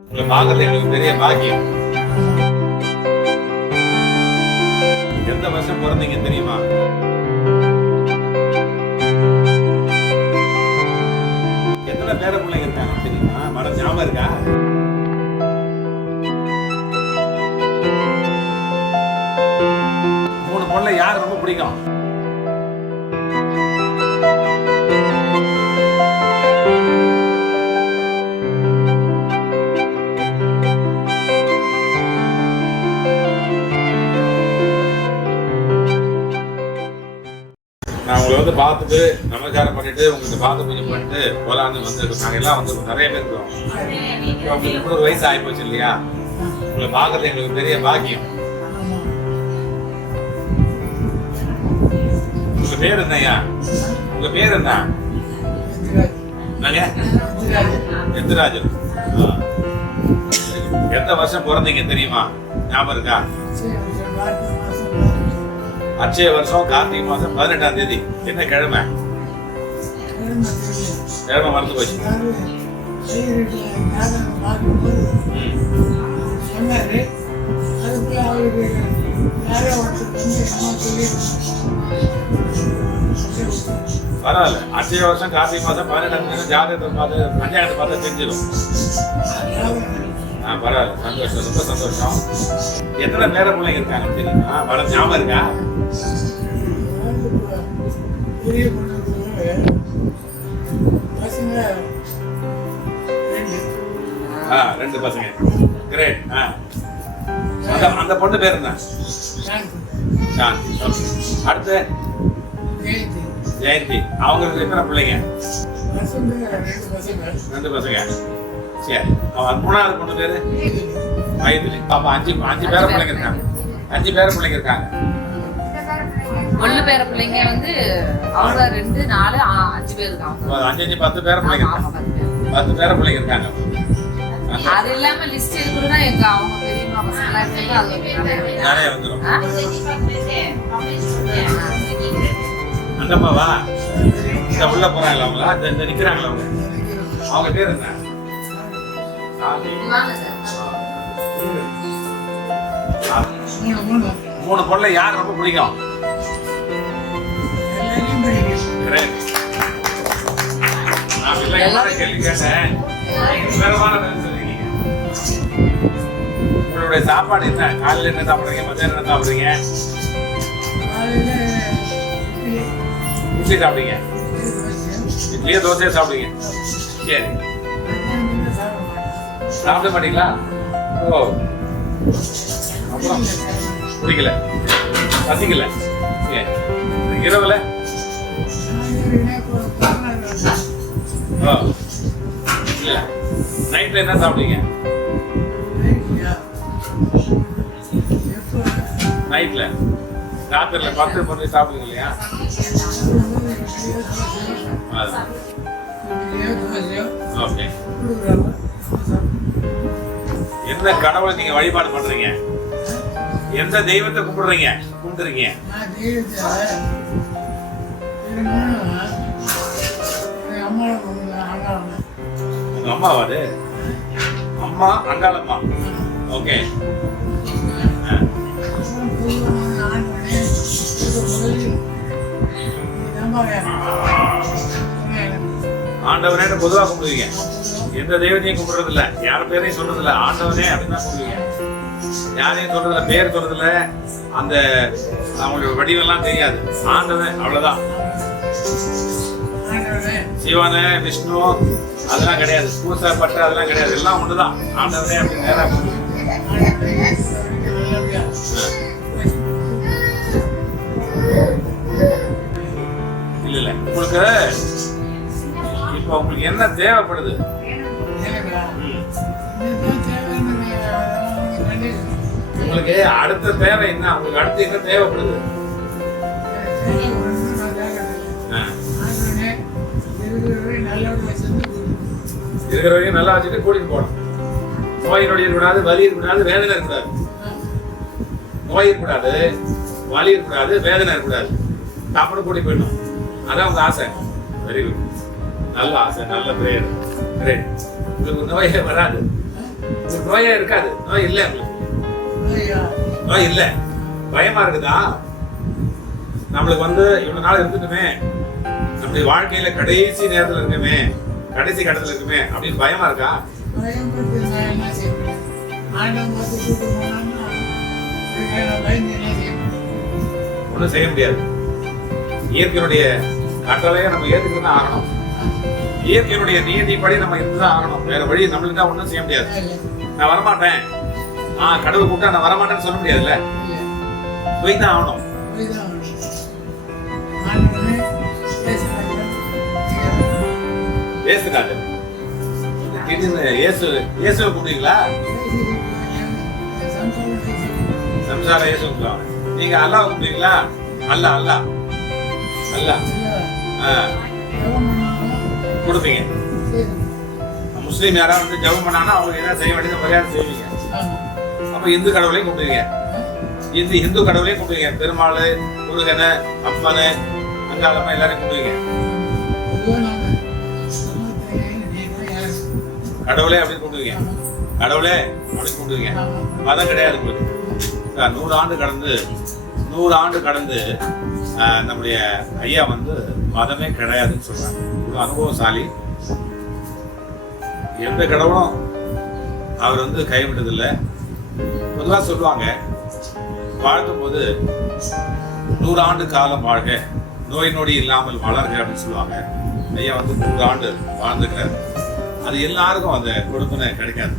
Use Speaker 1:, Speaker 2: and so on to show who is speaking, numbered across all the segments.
Speaker 1: உங்களை பார்க்கறது எங்களுக்கு பெரிய பாக்கியம். எந்த வருஷம் பிறந்தீங்க தெரியுமா? எத்தனை பேர பிள்ளைங்க இருக்காங்க தெரியுமா? மடம் ஞாபகம் இருக்கா? மூணு பொண்ணை யார் ரொம்ப பிடிக்கும்? வந்து பார்த்துட்டு நமஸ்காரம் பண்ணிட்டு உங்களுக்கு பார்த்து பூஜை பண்ணிட்டு போலான்னு வந்து நாங்கள் எல்லாம் வந்து நிறைய பேர் இருக்கோம். இப்ப உங்களுக்கு முப்பது வயசு ஆகிப்போச்சு இல்லையா? உங்களை பார்க்கறது எங்களுக்கு பெரிய பாக்கியம். உங்க பேர் என்னய்யா? உங்க பேர் என்ன? நாங்க எத்தனை எந்த வருஷம் பிறந்தீங்க தெரியுமா? ஞாபகம் இருக்கா? அச்சய வருஷம் கார்த்திகை மாதம் பதினெட்டாம் தேதி. என்ன கிழமை? கிழமை மறந்து போச்சு. பரவாயில்ல. அச்சய வருஷம் கார்த்திகை மாதம் பதினெட்டாம் தேதி ஜாதகத்தை பார்த்து பஞ்சாயத்தை பார்த்து தெரிஞ்சிடும். ஆ பரவாயில்ல. சந்தோஷம். ரொம்ப சந்தோஷம். எத்தனை பேர பிள்ளைங்க இருக்காங்க தெரியுமா? வர ஞாபகம் இருக்கா? ஆ ரெண்டு பசங்க. கிரேட் ஆ. அந்த அந்த பொண்ணு பேர் என்ன? சாந்தி அடுத்து? ஜெயந்தி. அவங்களுக்கு எத்தனை பிள்ளைங்க? ரெண்டு பசங்க. சரி. அவன் மூணாவது பொண்ணு பேரு? மைதிலி. பாப்பா அஞ்சு அஞ்சு பேர பிள்ளைங்க இருக்காங்க. அஞ்சு பேர பிள்ளைங்க இருக்காங்க.
Speaker 2: ஒண்ணு பேர பிள்ளைங்க வந்து அவங்க ரெண்டு நாலு அஞ்சு பேர் இருக்காங்க.
Speaker 1: அஞ்சு அஞ்சு பத்து பேர பிள்ளைங்க
Speaker 2: பத்து பேர்.
Speaker 1: பிள்ளைங்க இருக்காங்க.
Speaker 2: அது இல்லாம லிஸ்ட் எடுக்கணும்னா எங்க அவங்க பெரியம்மா பசங்க எல்லாம் இருக்காங்க அது ஒரு நிறைய.
Speaker 1: நிறைய வந்துடும்
Speaker 2: ஆ?
Speaker 1: அந்தம்மா வா இந்த உள்ள போறாங்களா அவங்களா இந்த இந்த நிக்கிறாங்களா அவங்க? அவங்க பேர் என்ன. மூணு பொண்ணு. யார் ரொம்ப பிடிக்கும்? Great. நான் வில்லங்கமான கேள்வி கேட்டேன். நீங்க உங்களுடைய சாப்பாடு என்ன? காலையில என்ன சாப்பிடுறீங்க? மத்தியானம் என்ன சாப்பிடுறீங்க? இட்லி சாப்பிடுங்க இட்லியே தோசையே சாப்பிடுங்க சரி. சாப்பிட மாட்டீங்களா? ஓ. அப்புறம்? பிடிக்கல பசிக்கல. சரி இரவுல? நைட்ல என்ன சாப்பிடுவீங்க நைட்ல ராத்திரில பத்து மணி சாப்பிடுங்க இல்லையா? ஓகே. என்ன கடவுளை நீங்க வழிபாடு பண்றீங்க? எந்த தெய்வத்தை கும்பிடுறீங்க? கும்பிடுறீங்க. உங்க அம்மாவா அது அம்மா அங்காளம்மா. ஓகே. ஆண்டவனே பொதுவா கும்பிடுவீங்க? எந்த தெய்வத்தையும் கும்பிடுறது இல்ல யார் பேரையும் சொல்றது இல்ல ஆண்டவனே அப்படின்னு தான் கும்பிடுவீங்க. யாரையும் சொல்றது பேர் சொல்றது அந்த அவங்களுடைய வடிவெல்லாம் தெரியாது. ஆண்டவன் அவ்வளவுதான். சிவனு விஷ்ணு அதெல்லாம் கிடையாது. பூசை பட்டு அதெல்லாம் கிடையாது. எல்லாம் ஒன்றுதான் ஆண்டவனே அப்படின்னு நேரா கும்பிடுவீங்க. இல்ல இல்ல. உங்களுக்கு இப்ப உங்களுக்கு என்ன தேவைப்படுது? உங்களுக்கு அடுத்த தேவை என்ன? உங்களுக்கு அடுத்து என்ன தேவைப்படுது? இருக்கிற வரைக்கும் நல்லா வச்சுட்டு கூட்டிட்டு போகணும். நோய் நொடி இருக்கக்கூடாது வலி இருக்கக்கூடாது வேதனை இருக்கக்கூடாது. நோய் இருக்கக்கூடாது வலி இருக்கக்கூடாது வேதனை இருக்கக்கூடாது. தப்புன்னு கூட்டி போயிடணும். அதான் உங்க ஆசை. வெரி குட் நல்ல ஆசை நல்ல பிரேயர் கிரேட் உங்களுக்கு நோயே வராது. உங்களுக்கு நோயே இருக்காது. நோய் இல்லை உங்களுக்கு. நோய் இல்லை. பயமா இருக்குதா? நம்மளுக்கு வந்து இவ்வளவு நாள் இருந்துட்டுமே நம்முடைய வாழ்க்கையில கடைசி நேரத்துல இருக்குமே கடைசி கட்டத்துல இருக்குமே அப்படின்னு பயமா இருக்கா? ஒண்ணும் செய்ய முடியாது. இயற்கையினுடைய கட்டளையை நம்ம ஏத்துக்கிட்டு தான் ஆகணும். இயற்கையினுடைய நியதிப்படி நம்ம இருந்துதான் ஆகணும். வேற வழி நம்மளுக்கு ஒண்ணும் செய்ய முடியாது. நான் வரமாட்டேன். ஆ கடவுள் கூப்பிட்டா நான் வரமாட்டேன்னு சொல்ல முடியாதுல்ல? போய் தான் ஆகணும். பேசுறாங்க திடீர்னு இயேசு இயேசுவை கூப்பிடுவீங்களா சம்சார இயேசு கூப்பிடுவாங்க நீங்க அல்லாஹ் கூப்பிடுவீங்களா அல்ல அல்ல. அல்ல. கொடுப்பீங்க. முஸ்லீம் யாராவது வந்து ஜெபம் பண்ணாங்கன்னா அவங்க என்ன செய்ய வேண்டியது? மரியாதை செய்வீங்க. அப்போ இந்து கடவுளையும் கும்பிடுவீங்க இந்து இந்து கடவுளையும் கும்பிடுவீங்க பெருமாள் முருகனை அப்பனு அங்காளம்மா எல்லாரையும் கும்பிடுவீங்க கடவுளே அப்படின்னு கும்பிடுவீங்க கடவுளே அப்படின்னு கும்பிடுவீங்க மதம் கிடையாது உங்களுக்கு. நூறு ஆண்டு கடந்து நூறு ஆண்டு கடந்து நம்முடைய ஐயா வந்து மதமே கிடையாதுன்னு சொல்றாங்க. ஒரு அனுபவசாலி. எந்த கடவுளும் அவர் வந்து கைவிட்டதில்லை. பொதுவாக சொல்லுவாங்க. வாழ்த்தும் போது நூறு ஆண்டு காலம் வாழ்க. நோய் நொடி இல்லாமல் வளர்க அப்படின்னு சொல்லுவாங்க. ஐயா வந்து நூறு ஆண்டு வாழ்ந்துக்கிறார். அது எல்லாருக்கும் அந்த கொடுப்பினை கிடைக்காது.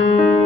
Speaker 1: Thank you.